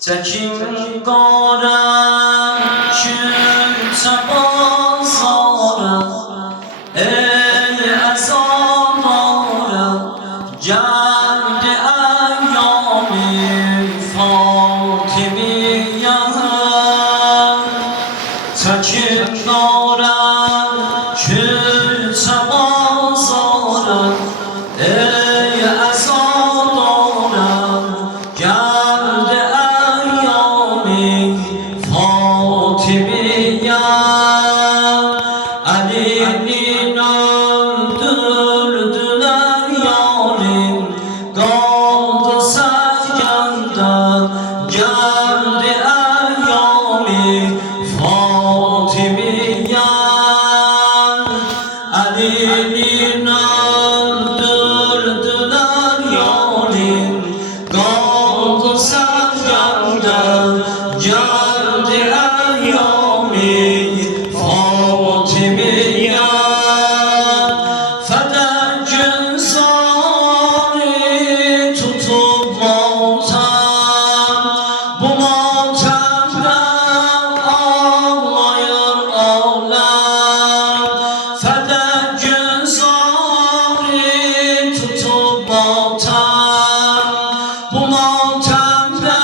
تکیم دارم شد بازارم ای عزادارم گرد ایام فاطمیه تکیم دارم شد بازارم ای عزادارم گرد Ali'nin öldürdüler yarim kaldı sevgandan geldi eyyami Fatimiye Ali'nin öldürdüler yarim kaldı sevgandan geldi eyyami Fatimiye Felek zari tutup matem Bu matemde ağlayan alem Felek zari tutup matem Bu matemde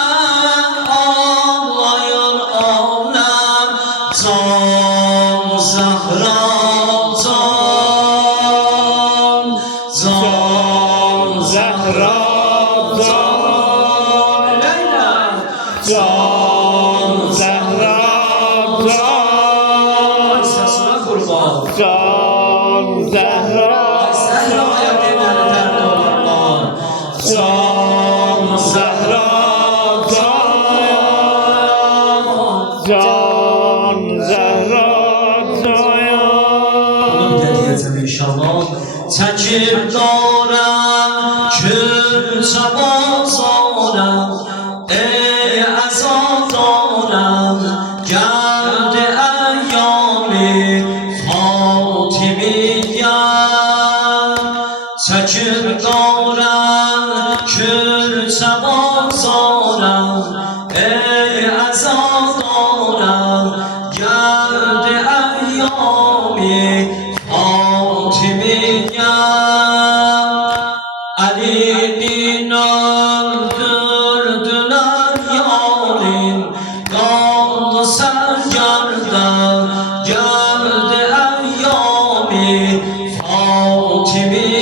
ağlayan alem Zan Zahra Zan Zahra Zan Leyla Zan Zahra Zan Sesine kurban Zan Zahra Zehra'ya demeli derdi olanlar Zan Zahra Zan Zahra Bunu bir de diyeceğim inşallah Çekip doğran külçe